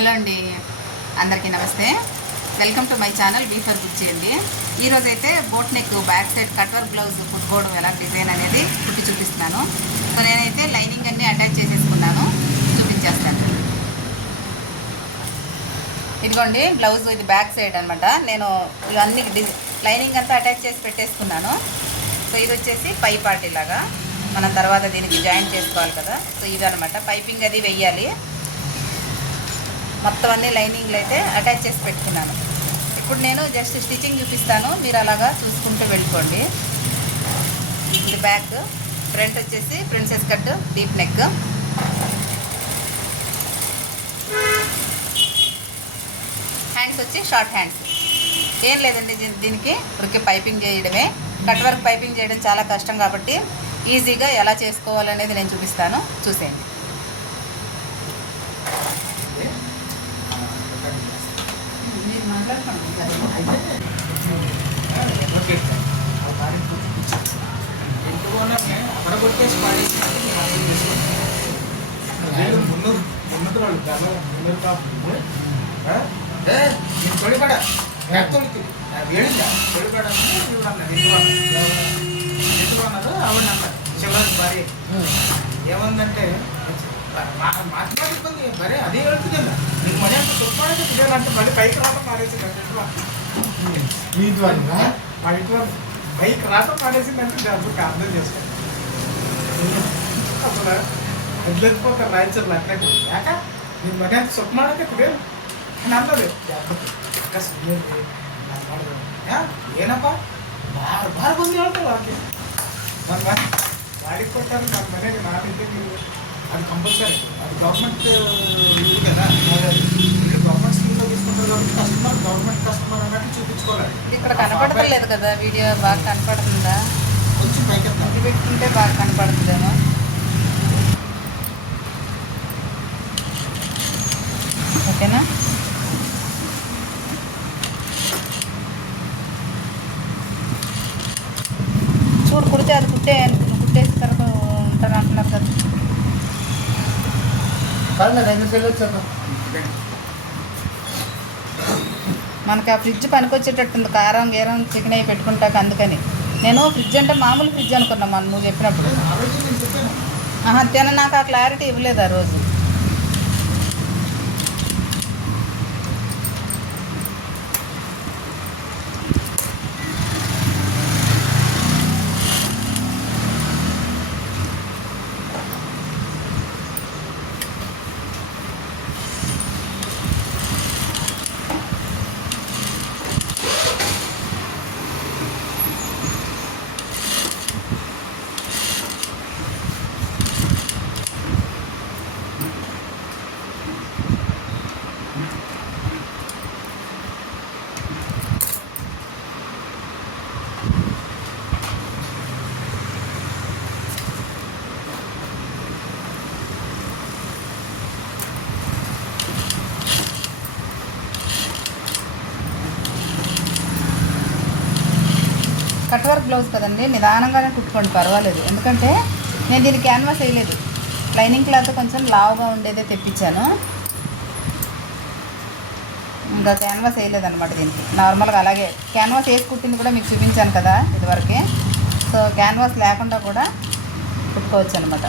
Hello అండి, అందరికీ నమస్తే. Welcome to my channel B for Bujji అండి. ఈరోజైతే boat neck back side cut work blouse కుట్టుకోవడం ఎలా డిజైన్ అనేది కుట్టి చూపిస్తున్నాను. సో నేనైతే లైనింగ్ అన్నీ అటాచ్ చేసేసుకున్నాను, చూపించేస్తాను. ఇదిగోండి బ్లౌజ్, ఇది బ్యాక్ సైడ్ అనమాట. నేను ఇవన్నీ లైనింగ్ అంతా అటాచ్ చేసి పెట్టేసుకున్నాను. సో ఇది వచ్చేసి పై పార్ట్ ఇలాగా మనం తర్వాత దీనికి జాయిన్ చేసుకోవాలి కదా. సో ఇది అనమాట పైపింగ్ అది వెయ్యాలి. మొత్తం అన్ని లైనింగ్లు అయితే అటాచ్ చేసి పెట్టుకున్నాను. ఇప్పుడు నేను జస్ట్ స్టిచ్చింగ్ చూపిస్తాను, మీరు అలాగా చూసుకుంటూ వెళ్ళిపోండి. ఇది బ్యాక్, ఫ్రంట్ వచ్చేసి princess cut deep neck, hands వచ్చి షార్ట్ హ్యాండ్స్. ఏం లేదండి, దీనికి ఉరికి పైపింగ్ చేయడమే. కట్ వర్క్ పైపింగ్ చేయడం చాలా కష్టం కాబట్టి ఈజీగా ఎలా చేసుకోవాలనేది నేను చూపిస్తాను, చూసేయండి. ఏముందంటే మాట్లాడుతుంది మరే అదే వెళ్తుంది. నీకు మనీ అంత తుప్పాడంటే తినాలంటే మళ్ళీ పైకి రావడం మానేసింది. మీ ద్వారా పైకి రావడం మానేసిందంటే దానికి అర్థం చేసుకోండి. అసలు వదిలేకపోతారు రాయించారు అట్లా లేక నీకు మనీ అంత సుఖమాడకే తినేది అని అన్నది. ఏనప్పా బాగా పొంది వెళ్తారు వాళ్ళకి. మన మనీ వాడికి కొట్టారు, మన మనీ నాకైతే అది కంపల్సరీ. అది గవర్నమెంట్ ఇది కదా, గవర్నమెంట్ స్కీమ్లో తీసుకుంటారు కాబట్టి కస్టమర్ గవర్నమెంట్ కస్టమర్ అన్నట్టు చూపించుకోవాలి. ఇక్కడ కనపడతలేదు కదా, వీడియో బాగా కనపడుతుందా? కొంచెం పైకి ఇది పెట్టుకుంటే బాగా కనపడుతుందేమో. ఓకేనా? చూడు, కుడితే అది కుట్టేసి తర్వాత ఉంటాను అంటున్నారు కదా. మనకి ఆ ఫ్రిడ్జ్ పనికొచ్చేటట్టుంది, కారం గీరం చికెన్ అవి పెట్టుకుంటాక. అందుకని నేను ఫ్రిడ్జ్ అంటే మామూలు ఫ్రిడ్జ్ అనుకున్నాను మనం నువ్వు చెప్పినప్పుడు. తేన నాకు ఆ క్లారిటీ ఇవ్వలేదు ఆ రోజు. కట్ వర్క్ బ్లౌజ్ కదండి, నిదానంగానే కుట్టుకోండి, పర్వాలేదు. ఎందుకంటే నేను దీనికి క్యాన్వాస్ వేయలేదు, లైనింగ్ క్లాత్ కొంచెం లావుగా ఉండేదే తెప్పించాను. ఇంకా క్యాన్వాస్ వేయలేదు అనమాట దీనికి. నార్మల్గా అలాగే క్యాన్వాస్ వేసి కుట్టింది కూడా మీకు చూపించాను కదా ఇదివరకే. సో క్యాన్వాస్ లేకుండా కూడా కుట్టుకోవచ్చు అనమాట.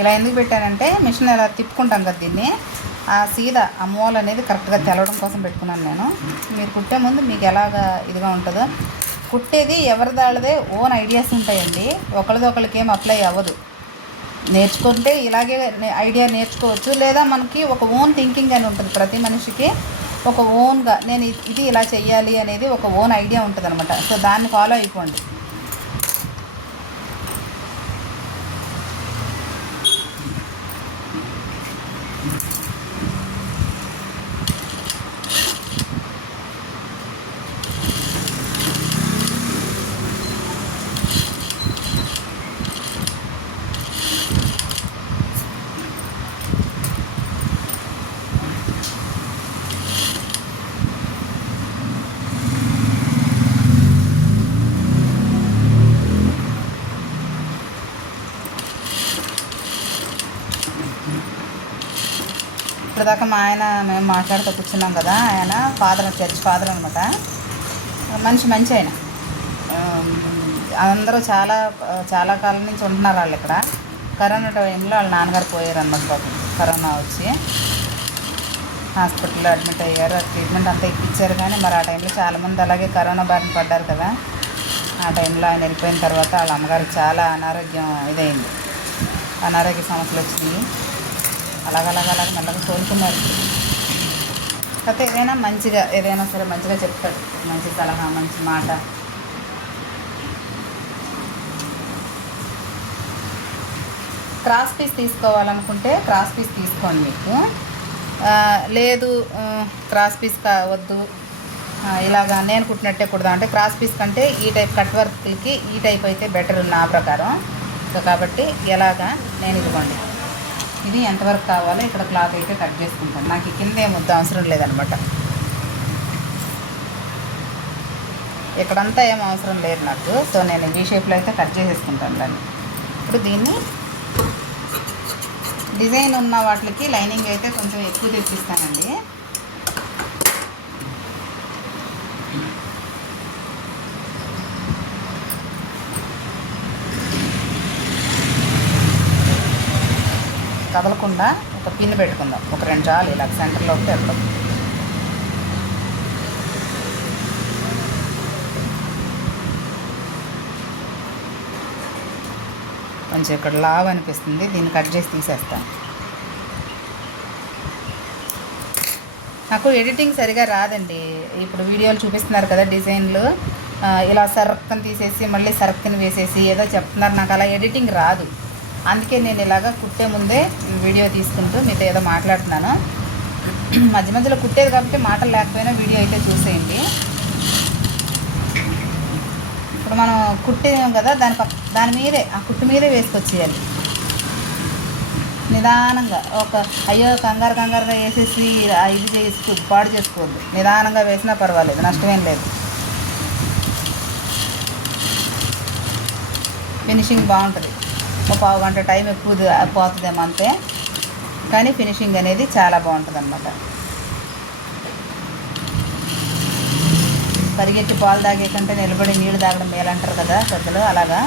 ఇలా ఎందుకు పెట్టానంటే మిషన్ ఇలా తిప్పుకుంటాం కదా దీన్ని, ఆ సీదా ఆ మూల అనేది కరెక్ట్గా తెలవడం కోసం పెట్టుకున్నాను నేను. మీరు కుట్టే ముందు మీకు ఎలాగా ఇదిగా ఉంటుందో. కుట్టేది ఎవరిదాళ్ళదే ఓన్ ఐడియాస్ ఉంటాయండి, ఒకరిది ఒకరికి ఏం అప్లై అవ్వదు. నేర్చుకుంటే ఇలాగే ఐడియా నేర్చుకోవచ్చు, లేదా మనకి ఒక ఓన్ థింకింగ్ అని ఉంటుంది. ప్రతి మనిషికి ఒక ఓన్గా నేను ఇది ఇలా చెయ్యాలి అనేది ఒక ఓన్ ఐడియా ఉంటుంది అనమాట. సో దాన్ని ఫాలో అయిపోండి. ఇప్పుడు దాకా మా ఆయన మేము మాట్లాడుతూ కూర్చున్నాం కదా, ఆయన చర్చ్ ఫాదర్ అనమాట. మంచి ఆయన. అందరూ చాలా కాలం నుంచి ఉంటున్నారు వాళ్ళు ఇక్కడ. కరోనా టైంలో వాళ్ళ నాన్నగారు పోయారు అన్నమాట పాపం. కరోనా వచ్చి హాస్పిటల్లో అడ్మిట్ అయ్యారు. ట్రీట్మెంట్ అంతా ఇప్పించారు. కానీ మరి ఆ టైంలో చాలామంది అలాగే కరోనా బారిన పడ్డారు కదా. ఆ టైంలో ఆయన వెళ్ళిపోయిన తర్వాత వాళ్ళ అమ్మగారికి చాలా ఇదైంది, అనారోగ్య సమస్యలు వచ్చినాయి. అలాగ మెల్లగా కోలుకున్నారు. కాకపోతే ఏదైనా సరే మంచిగా చెప్తాడు, మంచి సలహా, మంచి మాట. క్రాస్ పీస్ తీసుకోవాలనుకుంటే క్రాస్ పీస్ తీసుకోండి. మీకు లేదు క్రాస్ పీస్ వద్దు, ఇలాగా నేను కుట్టినట్టే కుడదాం అంటే క్రాస్ పీస్ కంటే ఈ టైప్ కట్ వర్క్లకి ఈ టైప్ అయితే బెటర్ నా ప్రకారం. సో కాబట్టి ఎలాగా నేను ఇదిగోండి, ఇది ఎంతవరకు కావాలో ఇక్కడ క్లాత్ అయితే కట్ చేసుకుంటాను. నాకు ఈ కింద ఏం వద్దు, అవసరం లేదనమాట. ఇక్కడంతా ఏం అవసరం లేదు నాకు. సో నేను వీ షేప్లో అయితే కట్ చేసేసుకుంటాను దాన్ని. ఇప్పుడు దీన్ని డిజైన్ ఉన్న వాటికి లైనింగ్ అయితే కొంచెం ఎక్కువ తెప్పిస్తానండి. కదలకుండా ఒక పిన్ పెట్టుకుందాం, ఒక 2 చాలు. ఇలా సెంటర్లో ఒకటి ఎక్కడ కొంచెం ఇక్కడ లావ్ అనిపిస్తుంది, దీన్ని కట్ చేసి తీసేస్తాను. నాకు ఎడిటింగ్ సరిగా రాదండి. ఇప్పుడు వీడియోలు చూపిస్తున్నారు కదా డిజైన్లు, ఇలా సరక్కని తీసేసి మళ్ళీ సరక్కని వేసేసి ఏదో చెప్తున్నారు. నాకు అలా ఎడిటింగ్ రాదు. అందుకే నేను ఇలాగ కుట్టే ముందే వీడియో తీసుకుంటూ మీతో ఏదో మాట్లాడుతున్నాను. మధ్యలో కుట్టేది కాబట్టి మాటలు లేకపోయినా వీడియో అయితే చూసేయండి. ఇప్పుడు మనం కుట్టాం కదా, దాని మీదే ఆ కుట్టు మీదే వేసుకొచ్చేయాలి నిదానంగా. అయ్యో కంగారుగా వేసేసి ఇది పాడు చేసుకోవద్దు. నిదానంగా వేసినా పర్వాలేదు, నష్టమేం లేదు. ఫినిషింగ్ బాగుంటుంది. ఒక పావు గంట టైం ఎక్కువ పోతుందేమో అంతే, కానీ ఫినిషింగ్ అనేది చాలా బాగుంటుంది అన్నమాట. పరిగెత్తి పాలు తాగే కంటే నిలబడి నీళ్ళు తాగడం మేలంటారు కదా పెద్దలు, అలాగా.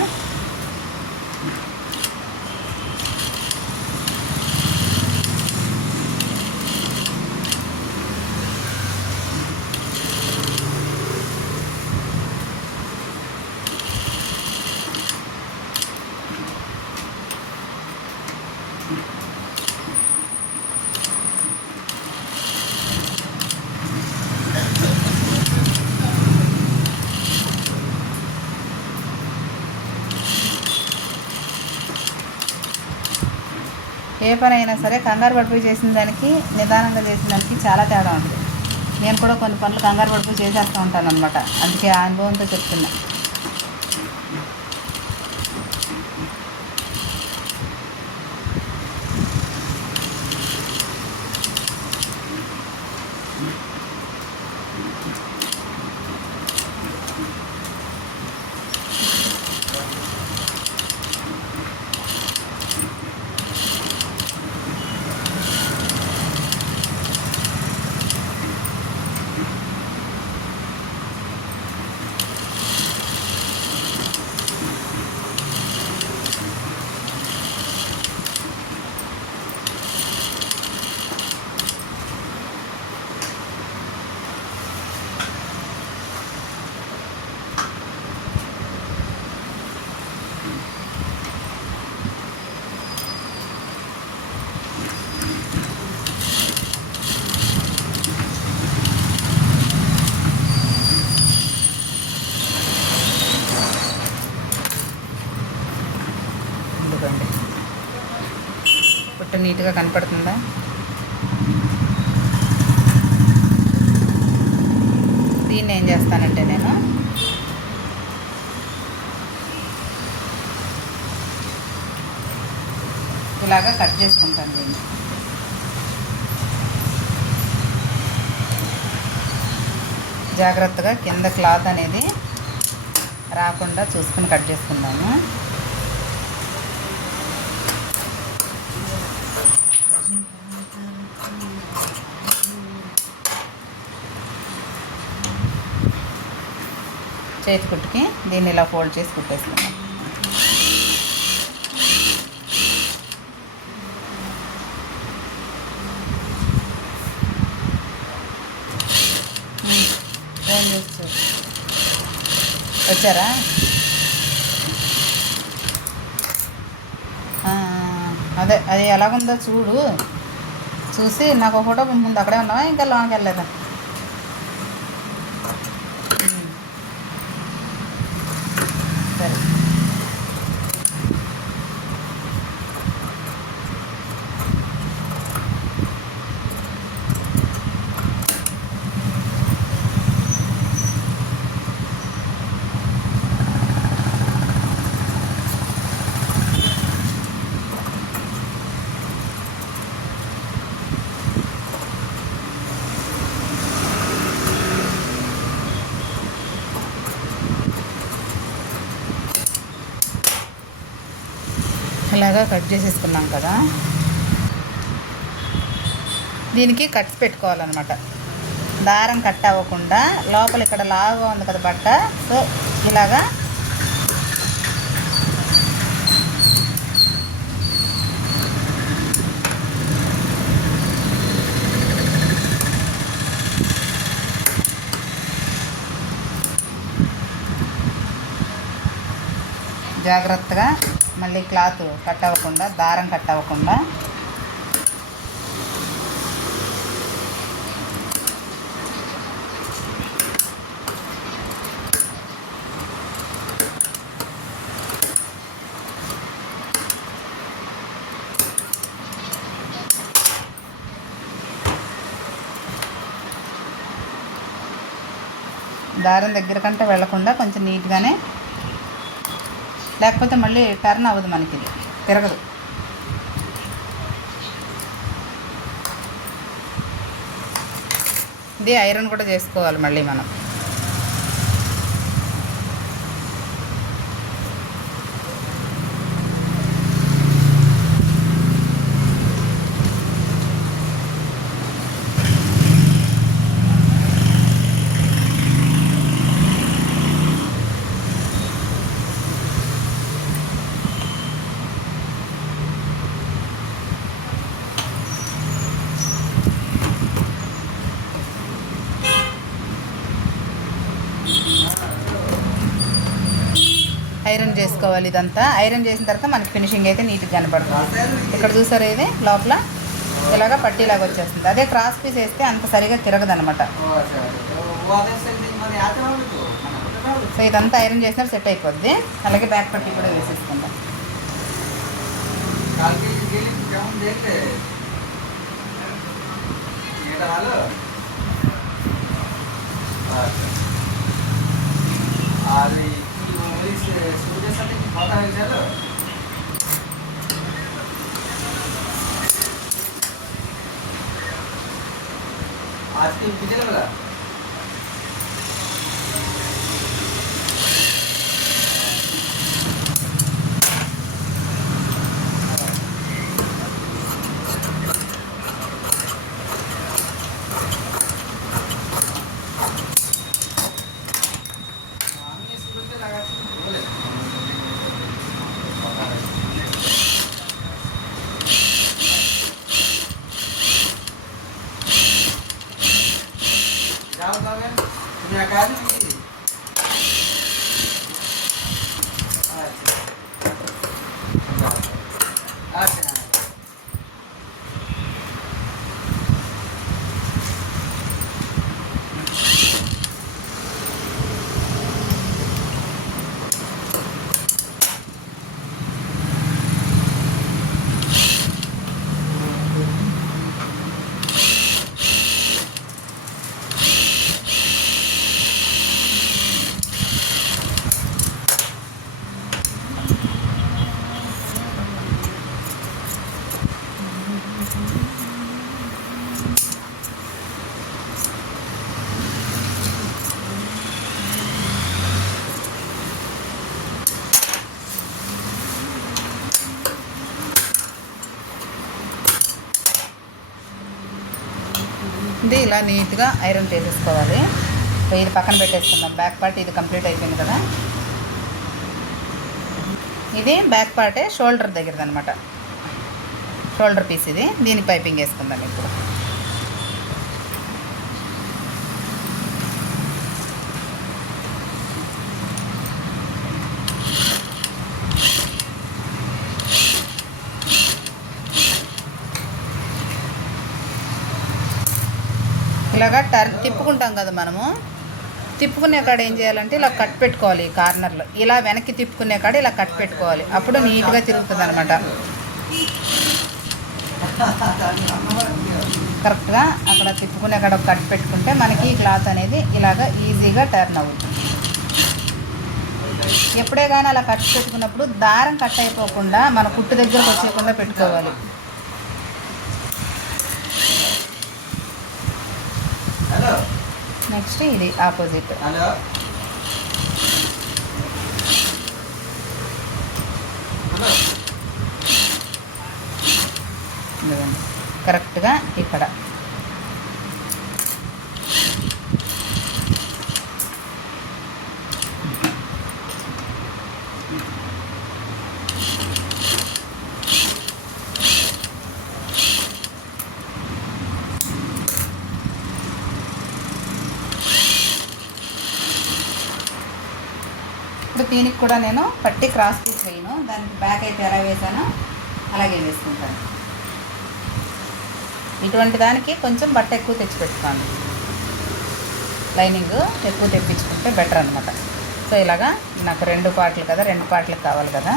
ఏ పని అయినా సరే కంగారు పడిపోయి చేసిన దానికి నిదానంగా చేసిన దానికి చాలా తేడా ఉంటుంది. నేను కూడా కొన్ని పనులు కంగారు పడిపోయి చేసేస్తూ ఉంటాను అనమాట. అందుకే ఆ అనుభవంతో చెప్తున్నా. పుట్ట నీట్గా కనపడుతుందా? దీన్ని ఏం చేస్తానంటే నేను ఇలాగా కట్ చేసుకుంటాను. దీన్ని జాగ్రత్తగా కింద క్లాత్ అనేది రాకుండా చూసుకుని కట్ చేసుకుందాము. చేతి కుట్టుకి దీన్ని ఇలా ఫోల్డ్ చేసి కుట్టేసుకుందాం. ఫోన్ చేసి వచ్చారా? అదే అది ఎలాగుందో చూడు, చూసి నాకు ఒక ఫోటో ముందు. అక్కడే ఉన్నావా ఇంకా లోనికి వెళ్ళలేదా? సరే, ఇలాగా కట్ చేసేసుకున్నాం కదా. దీనికి కట్స్ పెట్టుకోవాలన్నమాట. దారం కట్ అవ్వకుండా లోపల ఇక్కడ లాగా ఉంది కదా బట్ట, సో ఇలాగా జాగ్రత్తగా మళ్ళీ క్లాత్ కట్ అవ్వకుండా, దారం కట్ అవ్వకుండా దారం దగ్గర కంటే వెళ్లకుండా కొంచెం నీట్గానే, లేకపోతే మళ్ళీ టర్న్ అవ్వదు, మనకి ఇది తిరగదు. ఇది ఐరన్ కూడా చేసుకోవాలి మళ్ళీ మనం. ఐరన్ చేసుకోవాలి ఇదంతా. ఐరన్ చేసిన తర్వాత మనకి ఫినిషింగ్ అయితే నీట్గా కనపడుతుంది. ఇక్కడ చూసారా, ఇది లోపల ఇలాగా పట్టీలాగా వచ్చేస్తుంది. అదే క్రాస్ పీస్ వేస్తే అంత సరిగా తిరగదనమాట. సో ఇదంతా ఐరన్ చేసినా సెట్ అయిపోద్ది. అలాగే బ్యాక్ పట్టీ కూడా వేసేసుకుందాం. आज के पीछे लगा ముందు ఇలా నీట్గా ఐరన్ చేసేసుకోవాలి. సో ఇది పక్కన పెట్టేసుకుందాం. బ్యాక్ పార్ట్ ఇది కంప్లీట్ అయిపోయింది కదా. ఇది బ్యాక్ పార్టే షోల్డర్ దగ్గరది అనమాట. షోల్డర్ పీస్ ఇది. దీనికి పైపింగ్ వేసుకుందాం ఇప్పుడు. ఇలాగా తిప్పుకుంటాం కదా మనము. తిప్పుకునే కాడ ఏం చేయాలంటే ఇలా కట్ పెట్టుకోవాలి. ఈ కార్నర్లో ఇలా వెనక్కి తిప్పుకునే కాడ ఇలా కట్ పెట్టుకోవాలి. అప్పుడు నీట్గా తిరుగుతుంది అనమాట. కరెక్ట్గా అక్కడ తిప్పుకునే కాడ కట్ పెట్టుకుంటే మనకి ఈ క్లాత్ అనేది ఇలాగ ఈజీగా టర్న్ అవుతుంది. ఎప్పుడే కానీ అలా కట్ పెట్టుకున్నప్పుడు దారం కట్ అయిపోకుండా మన కుట్టు దగ్గరకు వచ్చేయకుండా పెట్టుకోవాలి. నెక్స్ట్ ఇది ఆపోజిట్. కరెక్ట్గా ఇక్కడ ఇప్పుడు దీనికి కూడా నేను పట్టి క్రాస్ పీస్ వేయను. దానికి బ్యాక్ అయితే ఎలా వేసానో అలాగే వేసుకుంటాను. ఇటువంటి దానికి కొంచెం బట్ట ఎక్కువ తెచ్చిపెట్టుకోండి. లైనింగ్ ఎక్కువ తెప్పించుకుంటే బెటర్ అనమాట. సో ఇలాగా నాకు 2 పార్ట్లు కదా, 2 పార్ట్లకు కావాలి కదా.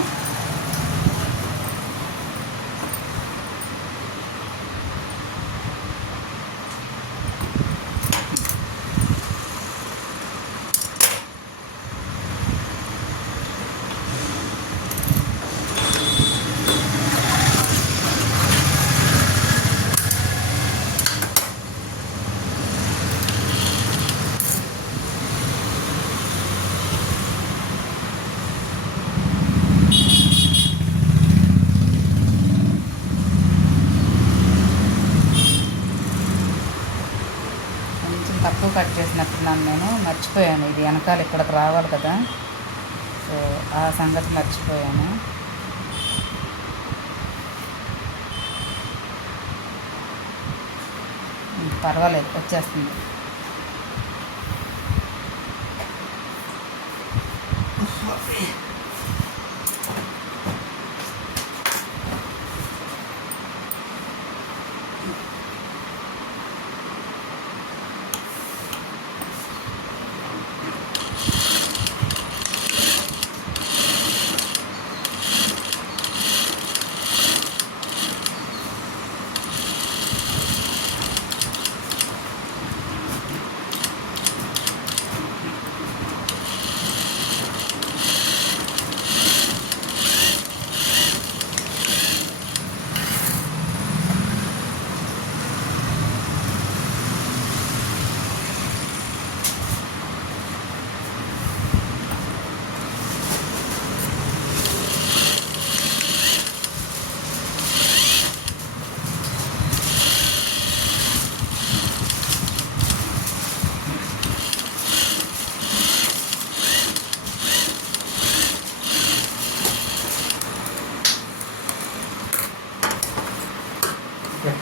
తక్కువ కట్ చేసినట్టున్నాను నేను, మర్చిపోయాను. ఇది వెనకాల ఇక్కడికి రావాలి కదా. సో ఆ సంగతి మర్చిపోయాను. పర్వాలేదు, వచ్చేస్తుంది.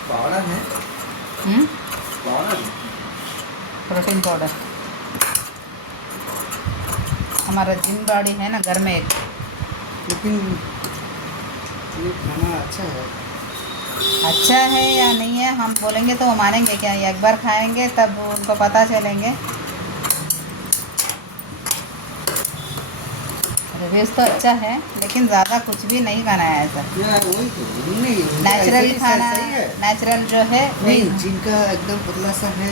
पाउडर है पाउडर प्रोटीन पाउडर हमारा जिम बॉडी है ना घर में एक। लेकिन ये खाना अच्छा है या नहीं है हम बोलेंगे तो वो मानेंगे क्या? एक बार खाएंगे तब उनको पता चलेंगे। रिव्यूज़ तो अच्छा है लेकिन ज़्यादा कुछ भी नहीं खाना है ऐसा। नेचुरल खाना, नेचुरल जो है नहीं, जिनका एकदम पतला सा है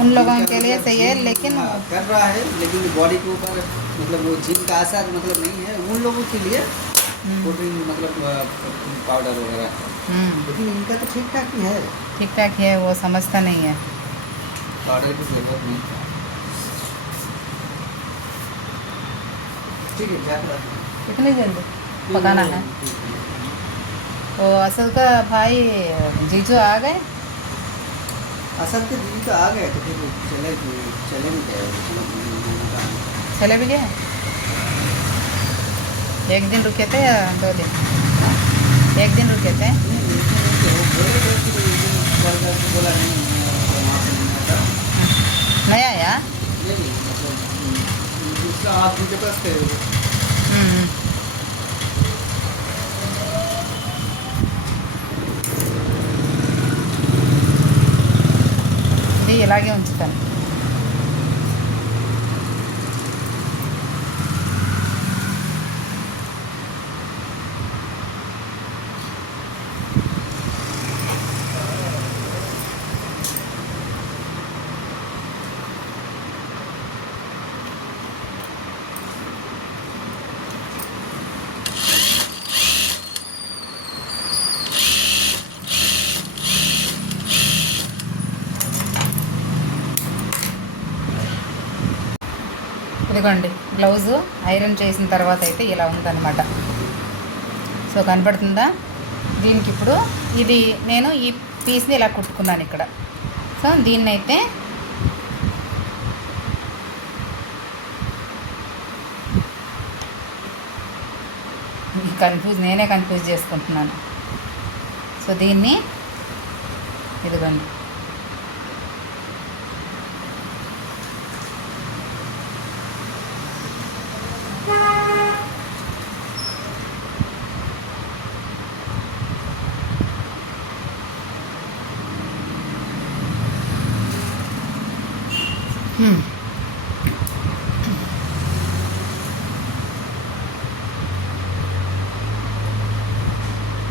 उन लोगों के लिए सही है, लेकिन कर रहा है लेकिन बॉडी के ऊपर मतलब वो जिम का असर मतलब नहीं है उन लोगों के लिए प्रोटीन मतलब पाउडर वगैरह। लेकिन इनका तो ठीक ठाक ही है। ठीक ठाक है, वो समझता नहीं है। पाउडर की जरूरत नहीं। ठीक है, ज़्यादा कितनी जल्दी पकाना है? तो असल का भाई जीजू आ गए, असल तो दीदी तो आ गए तो फिर चले नहीं गए चले भी गए, एक दिन रुके थे या 2 दिन? एक दिन रुके थे। बोले थे कि कॉल करके बोला नहीं वहाँ से नहीं आता नहीं आया। नहीं मतलब दूसरा आप उनके पास थे हम्म। ఇది ఇలాగే ఉంచుతాను. ఇదిగోండి బ్లౌజు ఐరన్ చేసిన తర్వాత అయితే ఇలా ఉందన్నమాట. సో కనపడుతుందా? దీనికి ఇప్పుడు ఇది నేను ఈ పీస్ని ఇలా కుట్టుకున్నాను ఇక్కడ. సో దీన్నైతే నేనే కన్ఫ్యూజ్ చేసుకుంటున్నాను. సో దీన్ని ఇదిగోండి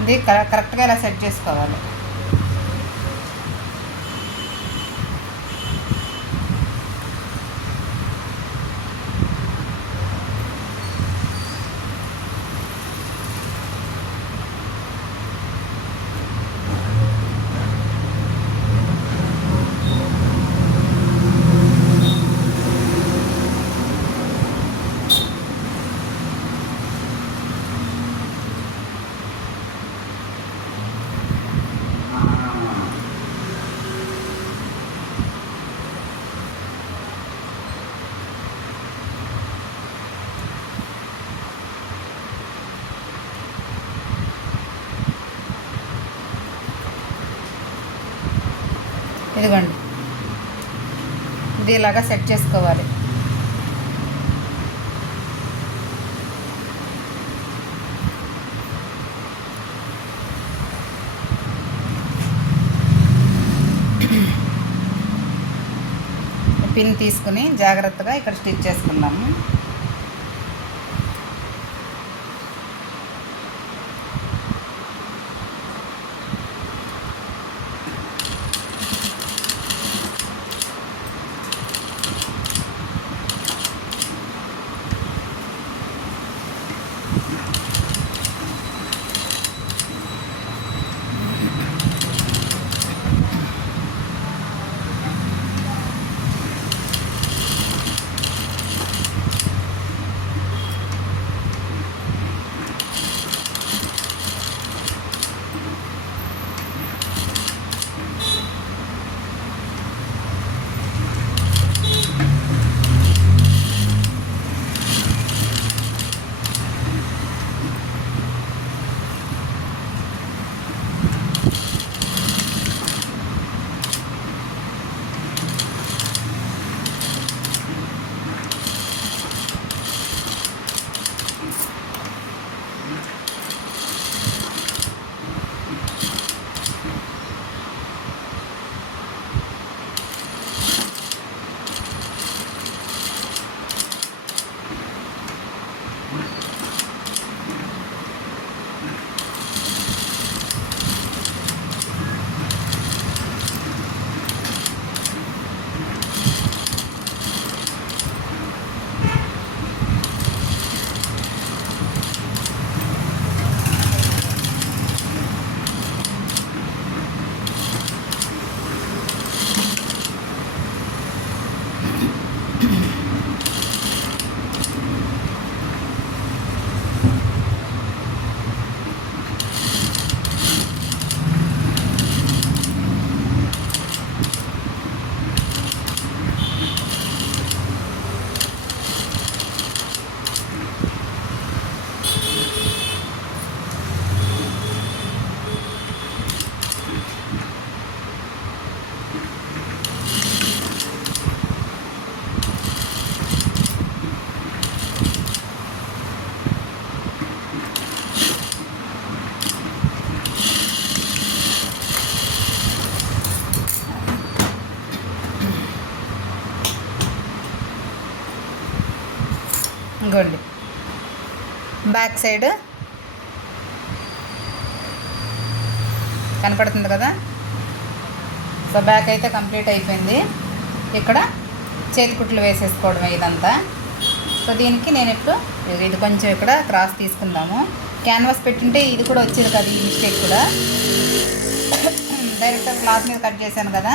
ఇది కరెక్ట్గా ఇలా సెట్ చేసుకోవాలి. ఇదిగోండి ఇది ఇలాగా సెట్ చేసుకోవాలి. పిన్ తీసుకుని జాగ్రత్తగా ఇక్కడ స్టిచ్ చేసుకున్నాము. ఇదిగోండి బ్యాక్ సైడ్ కనపడుతుంది కదా. సో బ్యాక్ అయితే కంప్లీట్ అయిపోయింది. ఇక్కడ చేతి కుట్లు వేసేసుకోవడమే ఇదంతా. సో దీనికి నేను ఇప్పుడు ఇది కొంచెం ఇక్కడ క్రాస్ తీసుకుందాము. క్యాన్వాస్ పెట్టింటే ఇది కూడా వచ్చేది కదా, ఈ మిస్టేక్ కూడా. డైరెక్ట్గా క్లాత్ మీద కట్ చేశాను కదా.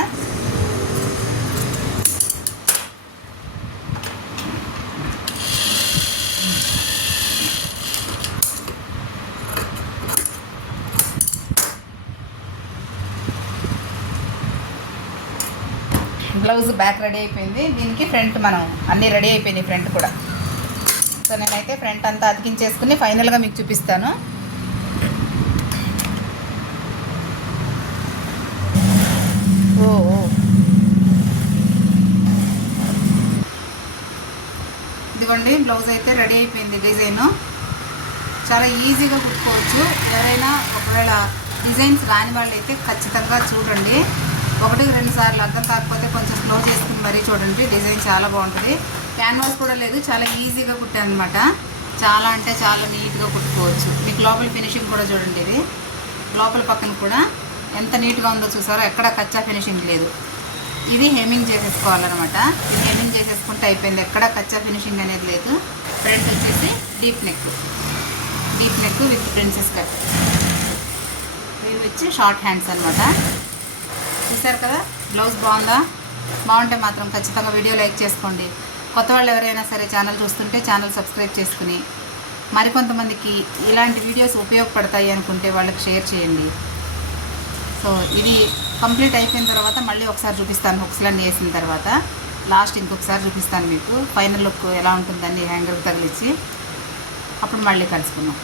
బ్లౌజ్ బ్యాక్ రెడీ అయిపోయింది. దీనికి ఫ్రంట్ మనం అన్నీ రెడీ అయిపోయినాయి, ఫ్రంట్ కూడా. సో నేనైతే ఫ్రంట్ అంతా అతికించేసుకుని ఫైనల్గా మీకు చూపిస్తాను. ఓ ఇదిగోండి బ్లౌజ్ అయితే రెడీ అయిపోయింది. డిజైను చాలా ఈజీగా కుట్టుకోవచ్చు. ఎవరైనా ఒకవేళ డిజైన్స్ రాని వాళ్ళు అయితే ఖచ్చితంగా చూడండి. 1-2 సార్లు అర్థం కాకపోతే కొంచెం స్లో చేసుకుని మరీ చూడండి. డిజైన్ చాలా బాగుంటుంది. క్యాన్వాస్ కూడా లేదు, చాలా ఈజీగా కుట్టాను అనమాట. చాలా అంటే చాలా నీట్గా కుట్టుకోవచ్చు. మీకు లోపల ఫినిషింగ్ కూడా చూడండి. ఇది లోపల పక్కన కూడా ఎంత నీట్గా ఉందో చూసారో, ఎక్కడ కచ్చా ఫినిషింగ్ లేదు. ఇది హెమ్మింగ్ చేసేసుకోవాలన్నమాట. ఇది హెమ్మింగ్ చేసేసుకుంటే అయిపోయింది, ఎక్కడ కచ్చా ఫినిషింగ్ అనేది లేదు. ఫ్రంట్ వచ్చేసి deep neck with princess cut. ఇవి వచ్చి షార్ట్ హ్యాండ్స్ అనమాట. చూసారు కదా బ్లౌజ్ బాగుందా? బాగుంటే మాత్రం ఖచ్చితంగా వీడియో లైక్ చేసుకోండి. కొత్త వాళ్ళు ఎవరైనా సరే ఛానల్ చూస్తుంటే ఛానల్ సబ్స్క్రైబ్ చేసుకుని మరికొంతమందికి ఇలాంటి వీడియోస్ ఉపయోగపడతాయి అనుకుంటే వాళ్ళకి షేర్ చేయండి. సో ఇది కంప్లీట్ అయిపోయిన తర్వాత మళ్ళీ ఒకసారి చూపిస్తాను. హుక్స్లన్నీ వేసిన తర్వాత లాస్ట్ ఇంకొకసారి చూపిస్తాను మీకు ఫైనల్ లుక్ ఎలా ఉంటుందని హ్యాంగర్కి తగిలించి. అప్పుడు మళ్ళీ కలుసుకుందాం.